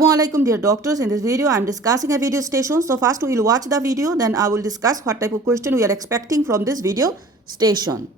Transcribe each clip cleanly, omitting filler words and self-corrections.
Assalamualaikum dear doctors. In this video I am discussing a video station. So first we will watch the video, then I will discuss what type of question we are expecting from this video station.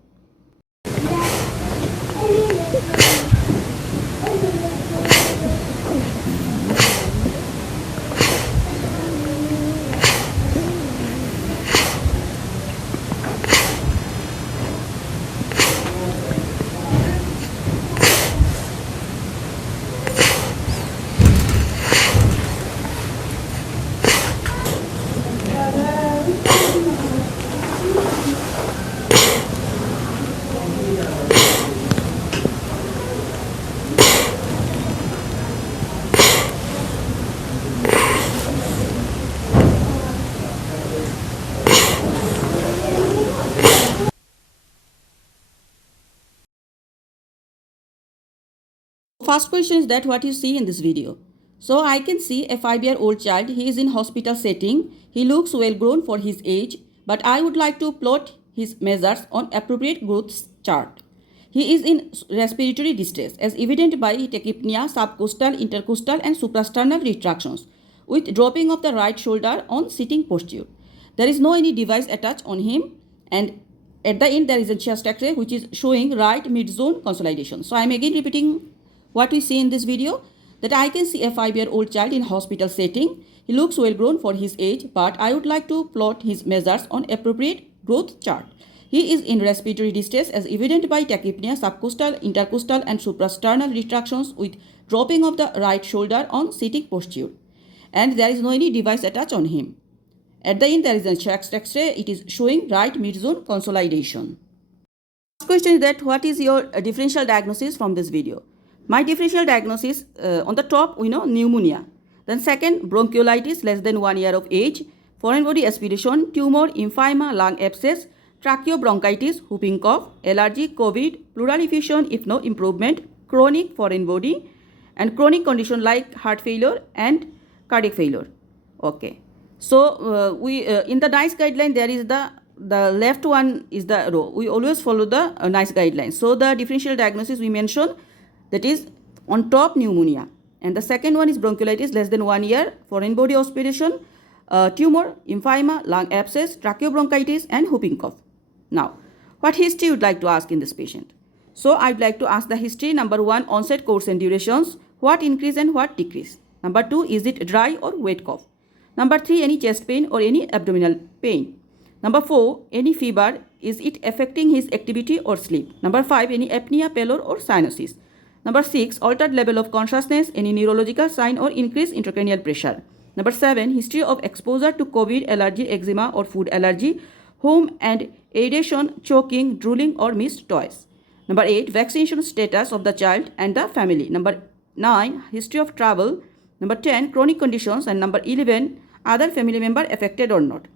First question is that what you see in this video. So I can see a 5-year-old child. He is in hospital setting. He looks well grown for his age, but I would like to plot his measures on appropriate growth chart. He is in respiratory distress as evident by tachypnea, subcostal, intercostal and suprasternal retractions with dropping of the right shoulder on sitting posture. There is no any device attached on him, and at the end there is a chest x-ray which is showing right mid-zone consolidation. So I am again repeating what we see in this video, that I can see a 5-year-old child in hospital setting. He looks well grown for his age, but I would like to plot his measures on appropriate growth chart. He is in respiratory distress as evident by tachypnea, subcostal, intercostal and suprasternal retractions with dropping of the right shoulder on sitting posture. And there is no any device attached on him. At the end there is a chest x-ray. It is showing right mid-zone consolidation. First question is that what is your differential diagnosis from this video? My differential diagnosis, on the top we know pneumonia. Then second, bronchiolitis less than 1 year of age, foreign body aspiration, tumor, emphysema, lung abscess, tracheobronchitis, whooping cough, allergy, COVID, pleural effusion if no improvement, chronic foreign body, and chronic condition like heart failure and cardiac failure. Okay. So we in the NICE guideline there is the left one is the row. We always follow the NICE guidelines. So the differential diagnosis we mentioned, that is on top pneumonia, and the second one is bronchiolitis less than 1 year, foreign body aspiration, tumor, emphysema, lung abscess, tracheobronchitis and whooping cough. Now, what history you would like to ask in this patient? So I'd like to ask the history. Number 1, onset, course and durations, what increase and what decrease. Number 2, is it dry or wet cough. Number 3, any chest pain or any abdominal pain. Number 4, any fever, is it affecting his activity or sleep. Number 5, any apnea, pallor or cyanosis. Number 6, altered level of consciousness, any neurological sign or increased intracranial pressure. Number 7, history of exposure to COVID, allergy, eczema or food allergy, home and aeration, choking, drooling or missed toys. Number 8, vaccination status of the child and the family. Number 9, history of travel. Number 10, chronic conditions. And number 11, other family member affected or not.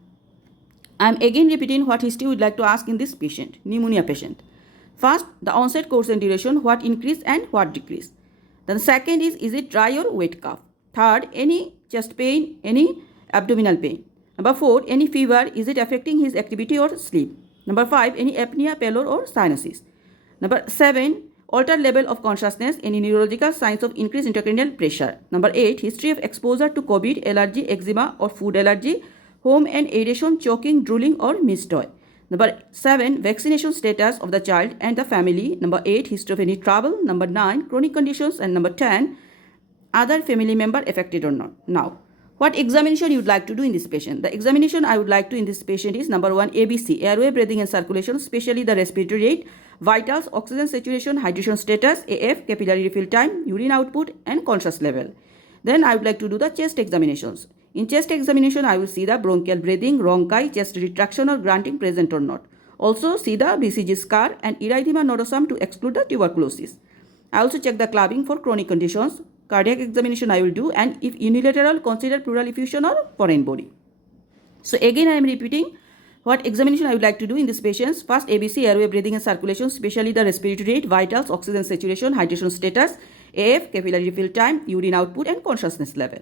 I am again repeating what history we would like to ask in this patient, pneumonia patient. First, the onset, course and duration, what increase and what decrease. Then second is it dry or wet cough. Third, any chest pain, any abdominal pain. Number 4, any fever, is it affecting his activity or sleep. Number 5, any apnea, pallor or cyanosis. Number 7, altered level of consciousness, any neurological signs of increased intracranial pressure. Number 8, history of exposure to COVID, allergy, eczema or food allergy, home and aeration, choking, drooling or missed toy. Number 7, vaccination status of the child and the family. Number 8, history of any travel. Number 9, chronic conditions. And number 10, other family member affected or not. Now, what examination you would like to do in this patient? The examination I would like to in this patient is number 1, ABC, airway, breathing and circulation, especially the respiratory rate, vitals, oxygen saturation, hydration status, AF, capillary refill time, urine output and conscious level. Then I would like to do the chest examinations. In chest examination, I will see the bronchial breathing, rhonchi, chest retraction or grunting present or not. Also see the BCG scar and erythema nodosum to exclude the tuberculosis. I also check the clubbing for chronic conditions. Cardiac examination I will do, and if unilateral, consider pleural effusion or foreign body. So again I am repeating what examination I would like to do in this patients. First, ABC, airway, breathing and circulation, especially the respiratory rate, vitals, oxygen saturation, hydration status, AF, capillary refill time, urine output and consciousness level.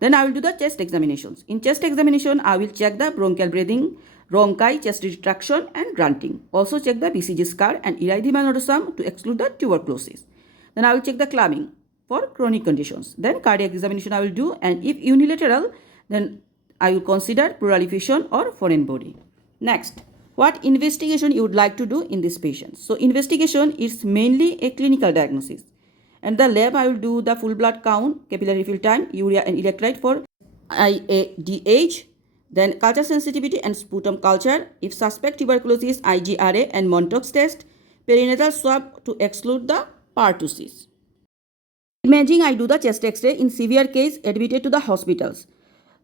Then I will do the chest examinations. In chest examination, I will check the bronchial breathing, rhonchi, chest retraction and grunting. Also check the BCG scar and erythema nodosum to exclude the tuberculosis. Then I will check the clubbing. for chronic conditions. Then cardiac examination I will do, and if unilateral, then I will consider pleural effusion or foreign body. Next, what investigation you would like to do in this patient? So investigation is mainly a clinical diagnosis. And the lab I will do the full blood count, capillary fill time, urea and electrolyte for IADH, then culture sensitivity and sputum culture. If suspect tuberculosis, IgRA and Montauk's test, perinatal swab to exclude the pertussis. Imaging, I do the chest x-ray in severe case admitted to the hospitals.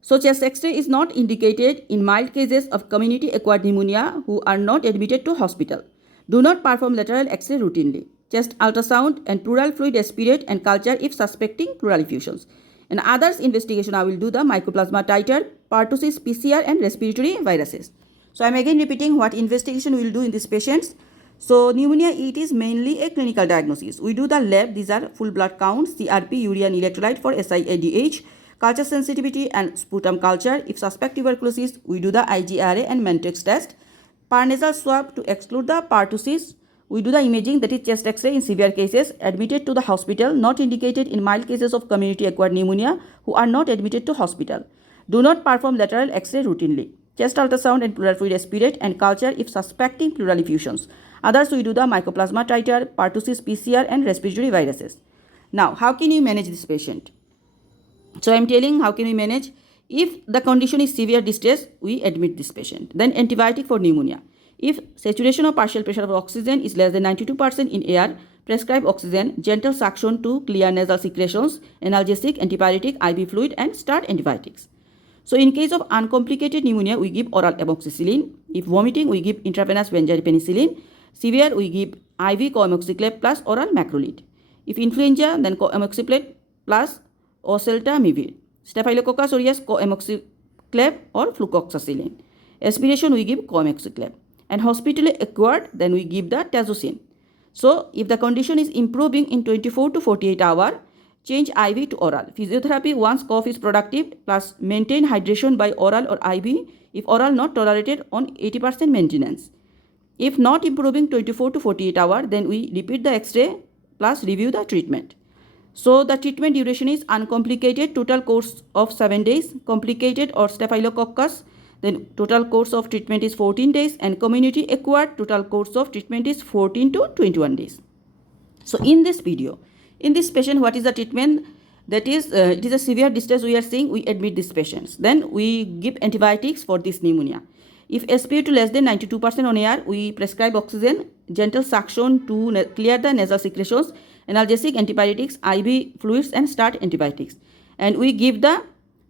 So chest x-ray is not indicated in mild cases of community acquired pneumonia who are not admitted to hospital. Do not perform lateral x-ray routinely. Chest ultrasound and pleural fluid aspirate and culture if suspecting pleural effusions. And others investigation I will do the mycoplasma titer, pertussis, PCR and respiratory viruses. So I am again repeating what investigation we will do in these patients. So pneumonia, it is mainly a clinical diagnosis. We do the lab, these are full blood counts, CRP, urea and electrolyte for SIADH, culture sensitivity and sputum culture. If suspect tuberculosis, we do the IgRA and Mantoux test. Paranasal swab to exclude the pertussis. We do the imaging, that is chest x-ray in severe cases admitted to the hospital, not indicated in mild cases of community acquired pneumonia who are not admitted to hospital. Do not perform lateral x-ray routinely. Chest ultrasound and pleural fluid aspirate and culture if suspecting pleural effusions. Others we do the mycoplasma titer, pertussis, PCR and respiratory viruses. Now, how can you manage this patient? So I am telling how can we manage. If the condition is severe distress, we admit this patient. Then antibiotic for pneumonia. If saturation or partial pressure of oxygen is less than 92% in air, prescribe oxygen, gentle suction to clear nasal secretions, analgesic, antipyretic, IV fluid and start antibiotics. So in case of uncomplicated pneumonia, we give oral amoxicillin. If vomiting, we give intravenous benzathiopenicillin. Severe, we give IV coamoxiclav plus oral macrolide. If influenza, then coamoxiclav plus oseltamivir. Staphylococcus aureus, coamoxiclav or flucloxacillin. Aspiration, we give coamoxiclav. And hospitally acquired, then we give the tazocin. So if the condition is improving in 24 to 48 hours, change IV to oral. Physiotherapy once cough is productive plus maintain hydration by oral or IV. If oral not tolerated, on 80% maintenance. If not improving 24 to 48 hours, then we repeat the x-ray plus review the treatment. So the treatment duration is uncomplicated, total course of 7 days, complicated or staphylococcus, then total course of treatment is 14 days, and community acquired, total course of treatment is 14 to 21 days. So in this video, in this patient, what is the treatment? That is, it is a severe distress we are seeing, we admit these patients. Then we give antibiotics for this pneumonia. If SpO2 less than 92% on air, we prescribe oxygen, gentle suction to clear the nasal secretions, analgesic, antipyretics, IV fluids and start antibiotics. And we give the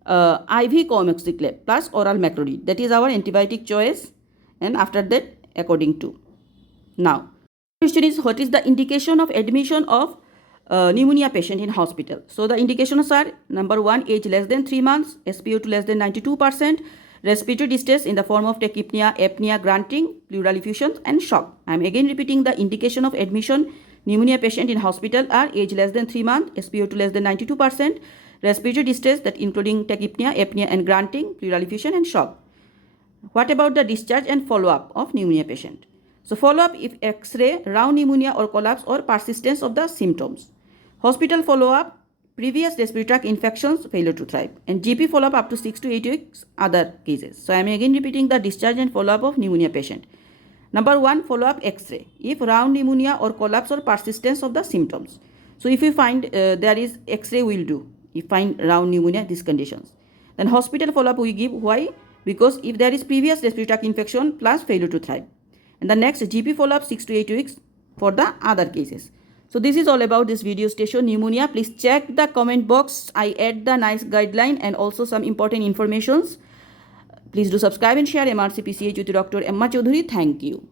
IV coamoxiclav plus oral macrolide. That is our antibiotic choice, and after that according to. Now, question is, what is the indication of admission of pneumonia patient in hospital? So the indications are: number 1, age less than 3 months, SpO2 less than 92%, respiratory distress in the form of tachypnea, apnea, grunting, pleural effusion and shock. I am again repeating the indication of admission pneumonia patient in hospital are age less than 3 months, SpO2 less than 92%, respiratory distress that including tachypnea, apnea and grunting, pleural effusion and shock. What about the discharge and follow-up of pneumonia patient? So follow-up if X-ray, round pneumonia or collapse or persistence of the symptoms. Hospital follow-up, previous respiratory tract infections, failure to thrive. And GP follow-up up to 6 to 8 weeks, other cases. So I am again repeating the discharge and follow-up of pneumonia patient. Number 1, follow-up X-ray. If round pneumonia or collapse or persistence of the symptoms. So if we find there is X-ray, we will do. If find round pneumonia, these conditions. Then hospital follow-up we give. Why? Because if there is previous respiratory tract infection plus failure to thrive. And the next GP follow-up 6 to 8 weeks for the other cases. So this is all about this video station pneumonia. Please check the comment box. I add the nice guideline and also some important informations. Please do subscribe and share. MRC PCH with Dr. Emma Chaudhary. Thank you.